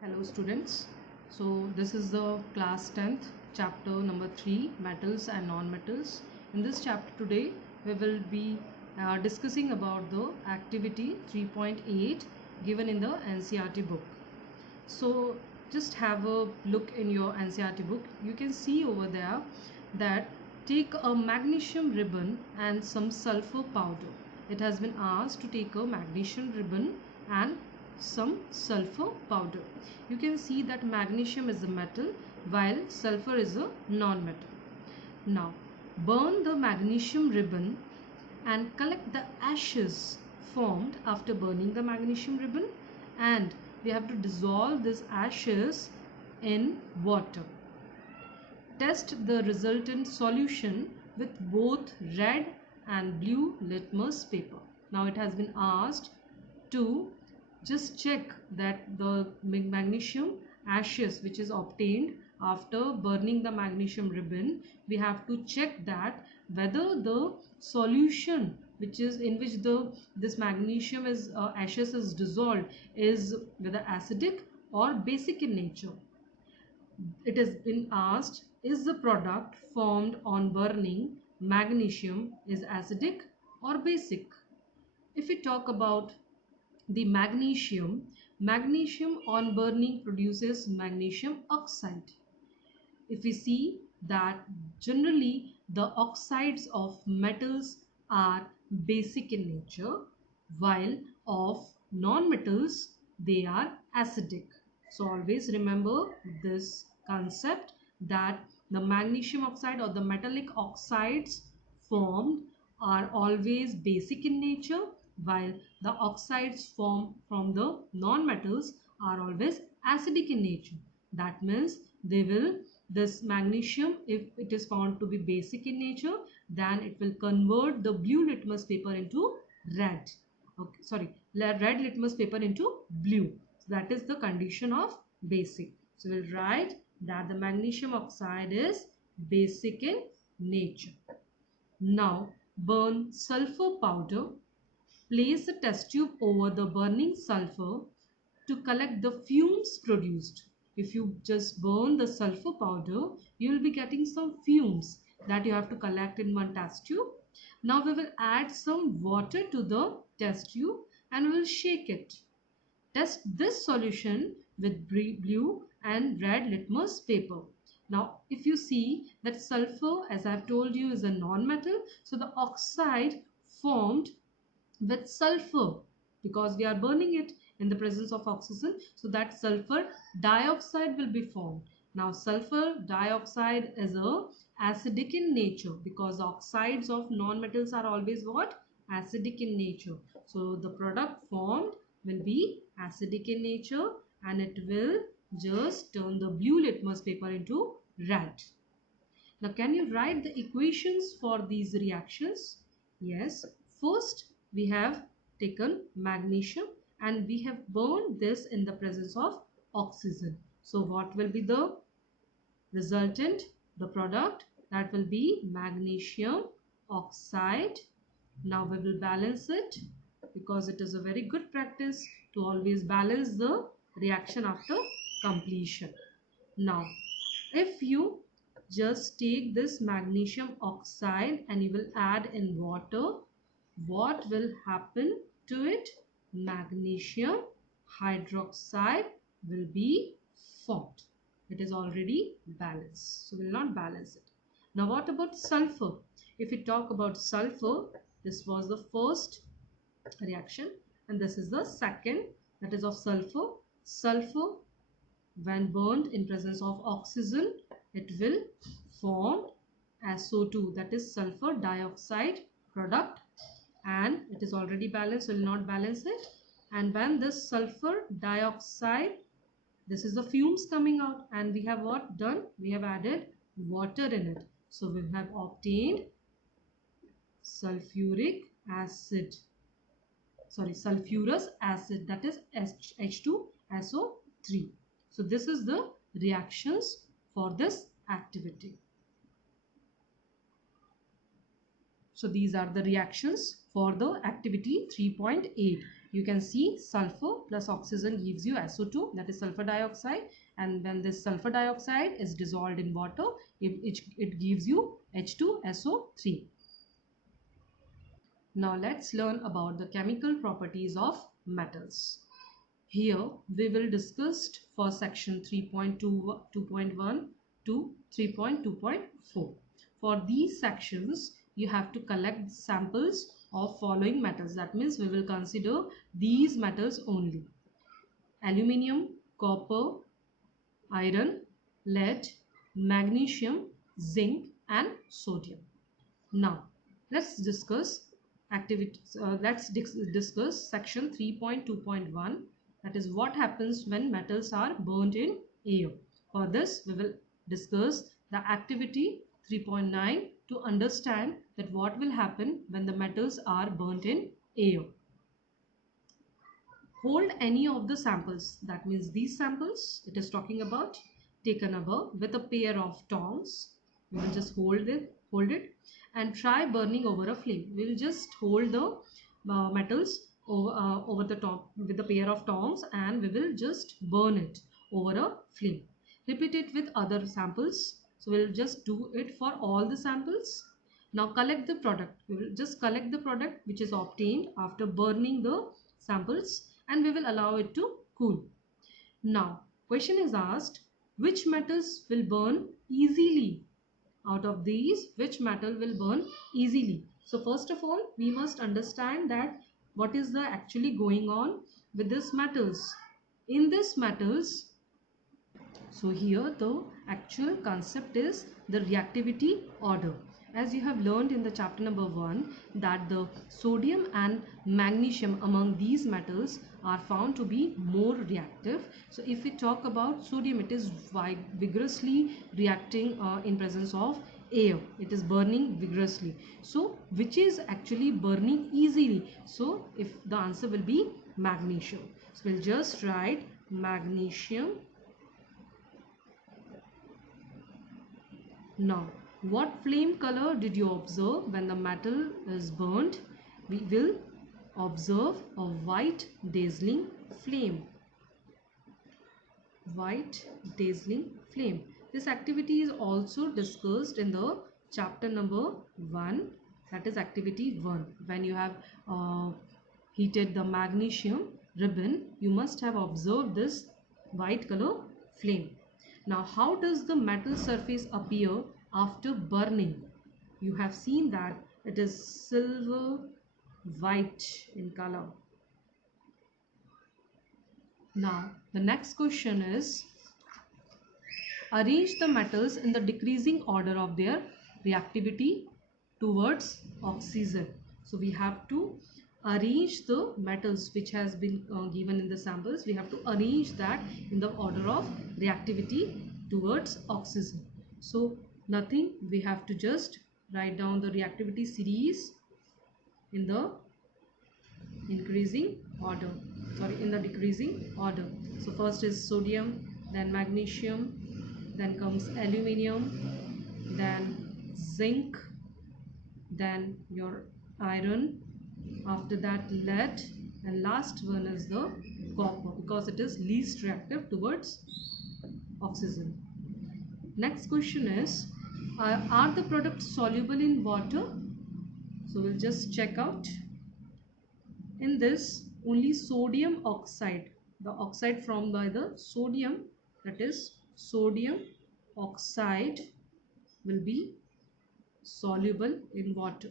Hello students. So this is the class 10th chapter number 3, metals and non-metals. In this chapter today we will be discussing about the activity 3.8 given in the NCERT book. So just have a look in your NCERT book. You can see over there that take a magnesium ribbon and some sulfur powder. It has been asked to take a magnesium ribbon and some sulfur powder. You can see that magnesium is a metal while sulfur is a non-metal. Now burn the magnesium ribbon and collect the ashes formed after burning the magnesium ribbon, and we have to dissolve these ashes in water. Test the resultant solution with both red and blue litmus paper. Now it has been asked to just check that the magnesium ashes which is obtained after burning the magnesium ribbon, we have to check that whether the solution which is in which this magnesium is ashes is dissolved is whether acidic or basic in nature. It has been asked, is the product formed on burning magnesium is acidic or basic? If we talk about the magnesium on burning produces magnesium oxide. If we see that generally the oxides of metals are basic in nature, while of non-metals they are acidic. So always remember this concept that the magnesium oxide or the metallic oxides formed are always basic in nature, while the oxides formed from the non-metals are always acidic in nature. That means this magnesium, if it is found to be basic in nature, then it will convert the blue litmus paper into red. Okay, sorry, red litmus paper into blue. So that is the condition of basic. So we'll write that the magnesium oxide is basic in nature. Now burn sulfur powder. Place a test tube over the burning sulfur to collect the fumes produced. If you just burn the sulfur powder, you will be getting some fumes that you have to collect in one test tube. Now we will add some water to the test tube and we will shake it. Test this solution with blue and red litmus paper. Now if you see that sulfur, as I have told you, is a non-metal, so the oxide formed with sulfur, because we are burning it in the presence of oxygen, so that sulfur dioxide will be formed. Now sulfur dioxide is a acidic in nature, because oxides of non-metals are always what? Acidic in nature. So the product formed will be acidic in nature and it will just turn the blue litmus paper into red. Now can you write the equations for these reactions? Yes. First we have taken magnesium and we have burned this in the presence of oxygen. So what will be the resultant, the product? That will be magnesium oxide. Now we will balance it, because it is a very good practice to always balance the reaction after completion. Now if you just take this magnesium oxide and you will add in water, what will happen to it? Magnesium hydroxide will be formed. It is already balanced, so we will not balance it. Now what about sulfur? If we talk about sulfur, this was the first reaction and this is the second, that is of sulfur. Sulfur, when burned in presence of oxygen, it will form SO2, that is sulfur dioxide product, and it is already balanced, so we will not balance it. And when this sulfur dioxide, this is the fumes coming out, and we have what done? We have added water in it, so we have obtained sulfuric acid, sorry, sulfurous acid, that is H2SO3. So this is the reactions for this activity. So these are the reactions for the activity 3.8. You can see sulfur plus oxygen gives you SO2, that is sulfur dioxide, and when this sulfur dioxide is dissolved in water, it gives you H2SO3. Now let's learn about the chemical properties of metals. Here we will discuss for section 3.2.1 to 3.2.4. For these sections, you have to collect samples of following metals. That means we will consider these metals only: aluminium, copper, iron, lead, magnesium, zinc, and sodium. Now let's discuss activities. Discuss section 3.2.1, that is what happens when metals are burnt in air. For this we will discuss the activity 3.9 to understand that what will happen when the metals are burnt in air. Hold any of the samples, that means these samples it is talking about, taken above with a pair of tongs. We will just hold it and try burning over a flame. We will just hold the metals over the top with a pair of tongs, and we will just burn it over a flame. Repeat it with other samples. So we will just do it for all the samples. Now collect the product. We will just collect the product which is obtained after burning the samples, and we will allow it to cool. Now question is asked, which metals will burn easily? Out of these, which metal will burn easily? So first of all, we must understand that what is the actually going on with these metals. In these metals, so here the actual concept is the reactivity order. As you have learned in the chapter number 1, that the sodium and magnesium among these metals are found to be more reactive. So if we talk about sodium, it is vigorously reacting in presence of air. It is burning vigorously. So which is actually burning easily? So if the answer will be magnesium. So we'll just write magnesium. Now, what flame color did you observe when the metal is burnt? We will observe a white dazzling flame. White dazzling flame. This activity is also discussed in the chapter number 1, that is activity 1. When you have heated the magnesium ribbon, you must have observed this white color flame. Now, how does the metal surface appear after burning? You have seen that it is silver white in color. Now, the next question is, arrange the metals in the decreasing order of their reactivity towards oxygen. So we have to arrange the metals which has been given in the samples. We have to arrange that in the order of reactivity towards oxygen. So nothing, we have to just write down the reactivity series in the decreasing order. So first is sodium, then magnesium, then comes aluminium, then zinc, then your iron, after that lead, and last one is the copper, because it is least reactive towards oxygen. Next question is, are the products soluble in water? So we'll just check out. In this, only sodium oxide, the oxide from by the sodium, that is sodium oxide, will be soluble in water,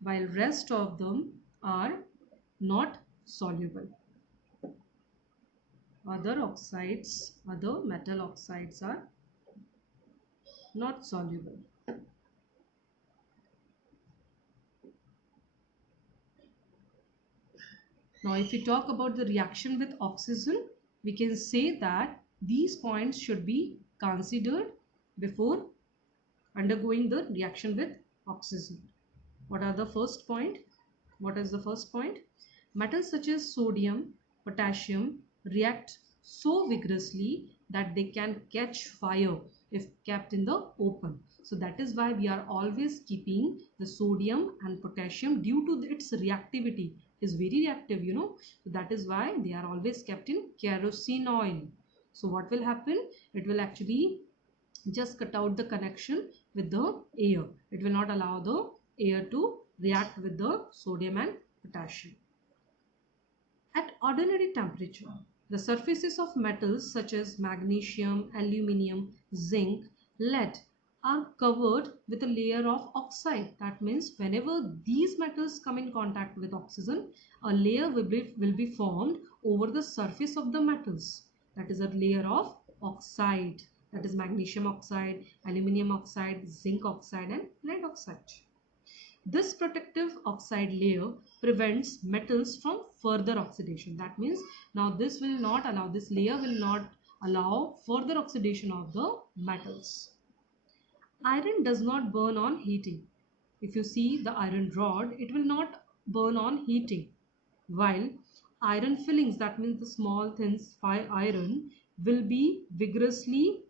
while rest of them are not soluble. Other metal oxides are not soluble. Now if we talk about the reaction with oxygen, we can say that these points should be considered before undergoing the reaction with oxygen. What are the first point? What is the first point? Metals such as sodium, potassium react so vigorously that they can catch fire if kept in the open. So that is why we are always keeping the sodium and potassium due to its reactivity. It is very reactive, you know. So that is why they are always kept in kerosene oil. So what will happen? It will actually just cut out the connection with the air. It will not allow the air to react with the sodium and potassium. At ordinary temperature, the surfaces of metals such as magnesium, aluminium, zinc, lead are covered with a layer of oxide. That means whenever these metals come in contact with oxygen, a layer will be formed over the surface of the metals. That is a layer of oxide. That is magnesium oxide, aluminium oxide, zinc oxide and lead oxide. This protective oxide layer prevents metals from further oxidation. That means now this layer will not allow further oxidation of the metals. Iron does not burn on heating. If you see the iron rod, it will not burn on heating. While iron fillings, that means the small thin iron, will be vigorously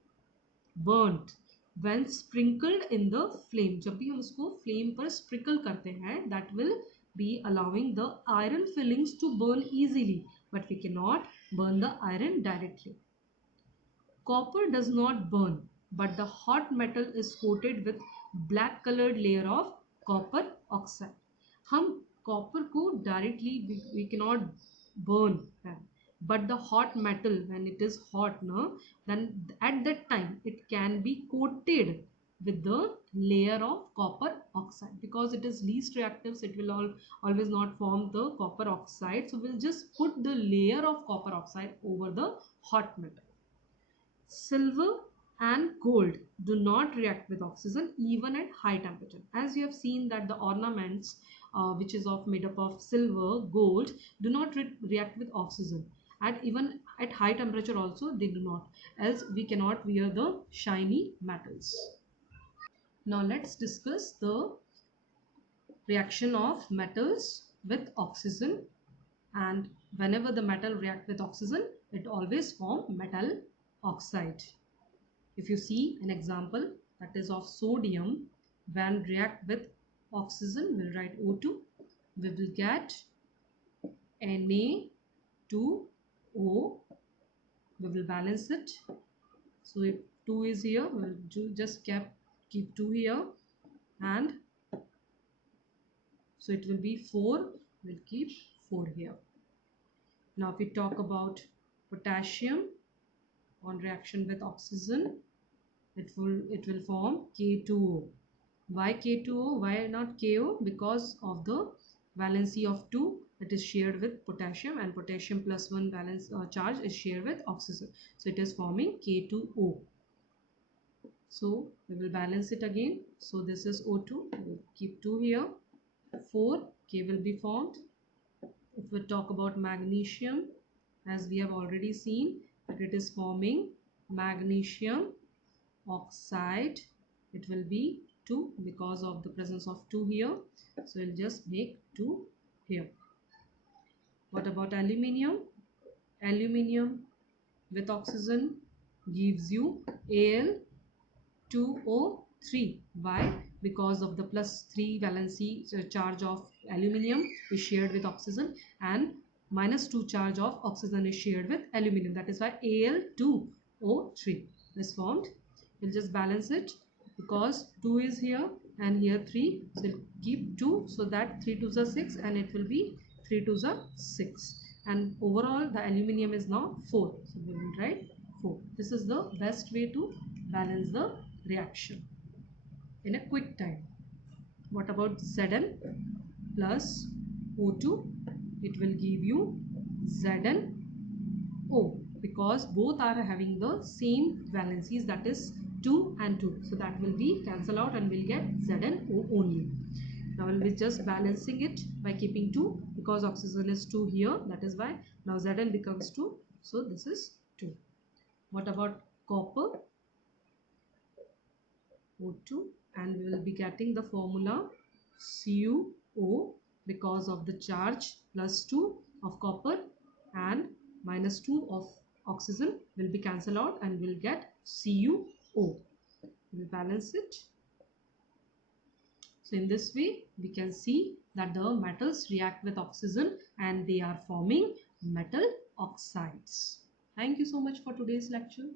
burnt when sprinkled in the flame. जब भी हम उसको flame पर sprinkle करते हैं, that will be allowing the iron fillings to burn easily, but we cannot burn the iron directly. Copper does not burn, but the hot metal is coated with black colored layer of copper oxide. हम copper को directly we cannot burn, but the hot metal, when it is hot, no, then at that time it can be coated with the layer of copper oxide, because it is least reactive, so it will always not form the copper oxide. So we'll just put the layer of copper oxide over the hot metal. Silver and gold do not react with oxygen even at high temperature. As you have seen that the ornaments which is made up of silver, gold, do not react with oxygen. Even at high temperature also they do not, else we cannot wear the shiny metals. Now let's discuss the reaction of metals with oxygen. And whenever the metal react with oxygen, it always form metal oxide. If you see an example, that is of sodium, when react with oxygen, we'll write O2, we will get Na2O. We will balance it. So if 2 is here, we'll just keep 2 here, and so it will be 4. We'll keep 4 here. Now if we talk about potassium on reaction with oxygen, it will form K2O. Why K2O? Why not KO? Because of the valency of 2 that is shared with potassium, and potassium plus 1 valence charge is shared with oxygen. So it is forming K2O. So we will balance it again. So this is O2. We will keep 2 here. 4 K will be formed. If we talk about magnesium, as we have already seen that it is forming magnesium oxide, it will be 2 because of the presence of 2 here. So we'll just make 2 here. What about aluminium? Aluminium with oxygen gives you Al2O3. Why? Because of the plus 3 valency charge of aluminium is shared with oxygen, and minus 2 charge of oxygen is shared with aluminium. That is why Al2O3 is formed. We'll just balance it, because 2 is here and here 3. So we'll keep 2, so that 3 2s are 6, and it will be 3 2s are 6. And overall the aluminium is now 4. So we will write 4. This is the best way to balance the reaction in a quick time. What about Zn plus O2? It will give you ZnO, because both are having the same valencies, that is 2 and 2. So that will be cancel out and we'll get ZnO only. Now we'll be just balancing it by keeping 2, because oxygen is 2 here. That is why now Zn becomes 2. So this is 2. What about copper? O2, and we will be getting the formula CuO, because of the charge plus 2 of copper and minus 2 of oxygen will be cancelled out and we'll get CuO. We'll balance it. So in this way, we can see that the metals react with oxygen and they are forming metal oxides. Thank you so much for today's lecture.